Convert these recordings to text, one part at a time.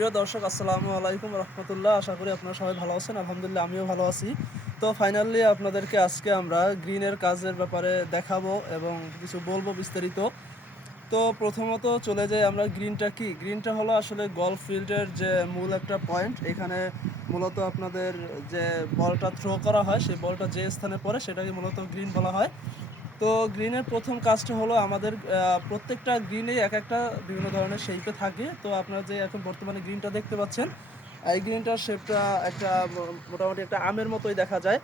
প্রিয় দর্শক, আসসালামু আলাইকুম রহমতুল্লাহ। আশা করি আপনারা সবাই ভালো আছেন। আলহামদুলিল্লাহ, আমিও ভালো আছি। তো ফাইনালি আপনাদেরকে আজকে আমরা গ্রিনের কাজের ব্যাপারে দেখাবো এবং কিছু বলবো বিস্তারিত। তো প্রথমত চলে যাই আমরা, গ্রিনটা কি? গ্রিনটা হলো আসলে গলফ ফিল্ডের যে মূল একটা পয়েন্ট। এখানে মূলত আপনাদের যে বলটা থ্রো করা হয়, সেই বলটা যে স্থানে পড়ে সেটাকে মূলত গ্রিন বলা হয়। তো গ্রিনের প্রথম কাজটা হলো আমাদের প্রত্যেকটা গ্রিনে এক একটা বিভিন্ন ধরনের শেপে থাকে। তো আপনারা যে এখন বর্তমানে গ্রিনটা দেখতে পাচ্ছেন, এই গ্রিনটার শেপটা একটা মোটামুটি একটা আমের মতোই দেখা যায়।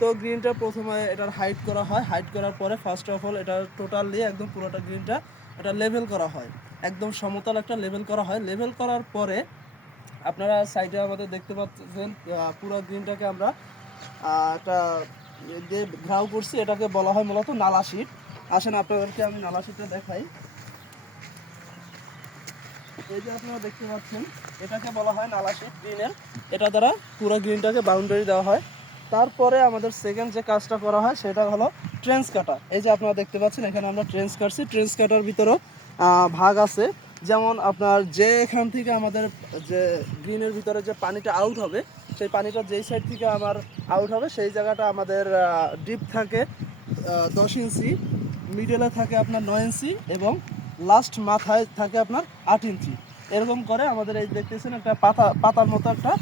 তো গ্রিনটা প্রথমে এটার হাইট করা হয়। হাইট করার পরে ফার্স্ট অফ অল এটা টোটালি একদম পুরোটা গ্রিনটা এটা লেভেল করা হয়, একদম সমতল একটা লেভেল করা হয়। লেভেল করার পরে আপনারা সাইডে আমাদের দেখতে পাচ্ছেন পুরো গ্রিনটাকে আমরা একটা যে ঘ্রাও করছি, এটাকে বলা হয় মূলত নালা শীট। আসেন আপনাদেরকে আমি নালা শীটটা দেখাই। এই যে আপনারা দেখতে পাচ্ছেন, এটাকে বলা হয় নালা শীট গ্রিনের। এটা দ্বারা পুরো গ্রিনটাকে বাউন্ডারি দেওয়া হয়। তারপরে আমাদের সেকেন্ড যে কাজটা করা হয় সেটা হলো ট্রেন্স কাটা। এই যে আপনারা দেখতে পাচ্ছেন, এখানে আমরা ট্রেন্স কাটছি। ট্রেন্স কাটার ভিতরেও ভাগ আছে। যেমন আপনার যে এখান থেকে আমাদের যে গ্রিনের ভিতরে যে পানিটা আউট হবে, সেই পানিটা যেই সাইড থেকে আমার আউট হবে সেই জায়গাটা আমাদের ডিপ থাকে 10 ইঞ্চি, মিডলে থাকে আপনার 9 ইঞ্চি এবং লাস্ট মাথায় থাকে আপনার 8 ইঞ্চি। এরকম করে আমাদের এই দেখতেছেন একটা পাতার মতো একটা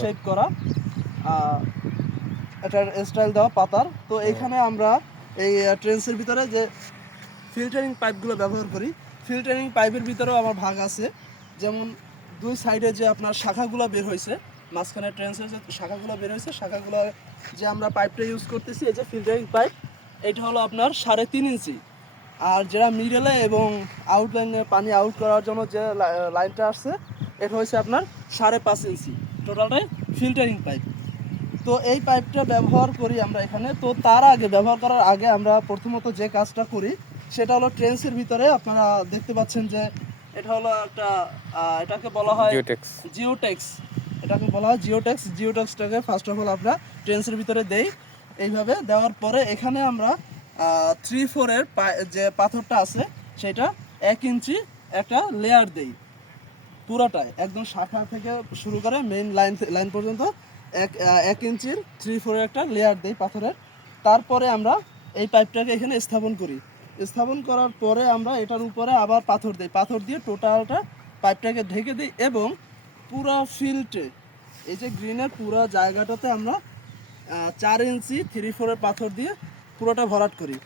শেপ করা একটা স্টাইল দেওয়া পাতার। তো এখানে আমরা এই ট্রেন্সের ভিতরে যে ফিল্টারিং পাইপগুলো ব্যবহার করি, ফিল্টারিং পাইপের ভিতরেও আমার ভাগ আছে। যেমন দুই সাইডে যে আপনার শাখাগুলো বের হয়েছে, মাঝখানে ট্রেন্সের যে শাখাগুলো বের হয়েছে, শাখাগুলো যে আমরা পাইপটা ইউজ করতেছি, এই যে ফিল্টারিং পাইপ, এটা হলো আপনার 3.5 ইঞ্চি। আর যেটা মিডলে এবং আউটলাইনে পানি আউট করার জন্য যে লাইনটা আসছে, এটা হচ্ছে আপনার 5.5 ইঞ্চি। টোটালটাই ফিল্টারিং পাইপ। তো এই পাইপটা ব্যবহার করি আমরা এখানে। তো তার আগে, ব্যবহার করার আগে আমরা প্রথমত যে কাজটা করি সেটা হলো ট্রেন্সের ভিতরে আপনারা দেখতে পাচ্ছেন যে এটা হলো একটা এটাকে বলা হয় জিওটেক্স। এটাকে বলা হয় জিওটেক্স। জিওটেক্সটাকে ফার্স্ট অফ অল আমরা ট্রেন্সের ভিতরে দেই। এইভাবে দেওয়ার পরে এখানে আমরা 3/4-এর যে পাথরটা আছে সেটা 1 ইঞ্চি একটা লেয়ার দেই পুরোটাই, একদম শাখা থেকে শুরু করে মেইন লাইন পর্যন্ত 1 ইঞ্চির 3/4-এর একটা লেয়ার দেই পাথরের। তারপরে আমরা এই পাইপটাকে এখানে স্থাপন করি। স্থাপন করার পরে আমরা এটার উপরে আবার পাথর দিই। পাথর দিয়ে টোটালটা পাইপটাকে ঢেকে দিই এবং পুরো ফিল্ডে, এই যে গ্রিনের পুরো জায়গাটাতে আমরা 4 ইঞ্চি 3/4-এর পাথর দিয়ে পুরোটা ভরাট করি।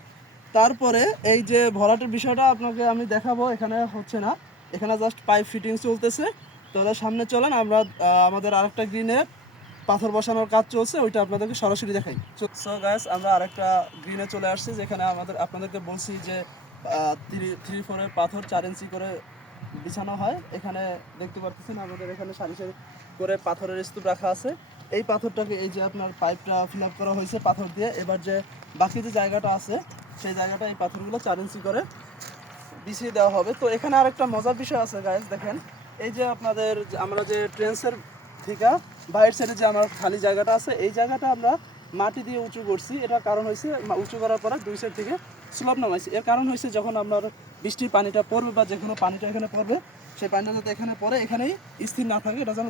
তারপরে এই যে ভরাটের বিষয়টা আপনাকে আমি দেখাবো, এখানে হচ্ছে না, এখানে জাস্ট পাইপ ফিটিং চলতেছে। তাহলে সামনে চলেন, আমরা আমাদের আরেকটা গ্রিনে পাথর বসানোর কাজ চলছে, ওইটা আপনাদেরকে সরাসরি দেখাই। সো গাইস, আমরা আরেকটা গ্রিনে চলে আসছি, যেখানে আপনাদেরকে বলছি যে 3/4-এর পাথর 4 ইঞ্চি করে বিছানো হয়। এখানে দেখতে পাচ্ছেন আমাদের এখানে সারি সারি করে পাথরের স্তূপ রাখা আছে। এই পাথরটাকে, এই যে আপনার পাইপটা ফিল আপ করা হয়েছে পাথর দিয়ে, এবার যে বাকি যে জায়গাটা আছে সেই জায়গাটা এই পাথরগুলো 4 ইঞ্চি করে বিছিয়ে দেওয়া হবে। তো এখানে আরেকটা মজার বিষয় আছে গাইস, দেখেন। এই যে আপনাদের আমরা যে ট্রেন্সের থেকে বাইরের সাইডে যে আমার খালি জায়গাটা আছে, এই জায়গাটা আমরা মাটি দিয়ে উঁচু করছি। এটার কারণ হয়েছে, উঁচু করার পরে দুই সাইড থেকে স্লোপ নামাইছি। এর কারণ হয়েছে যখন আপনার বৃষ্টির পানিটা পড়বে বা যে কোনো পানিটা এখানে পড়বে, সেই পানিটা যাতে এখানে পড়ে এখানেই স্থির না থাকে, এটা যেন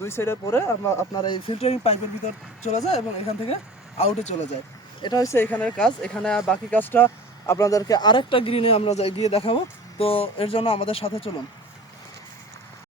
দুই সাইডে পড়ে আপনার এই ফিল্টারিং পাইপের ভিতর চলে যায় এবং এখান থেকে আউটে চলে যায়। এটা হচ্ছে এখানের কাজ। এখানে বাকি কাজটা আপনাদেরকে আরেকটা গ্রিনে আমরা গিয়ে দেখাবো। তো এর জন্য আমাদের সাথে চলুন।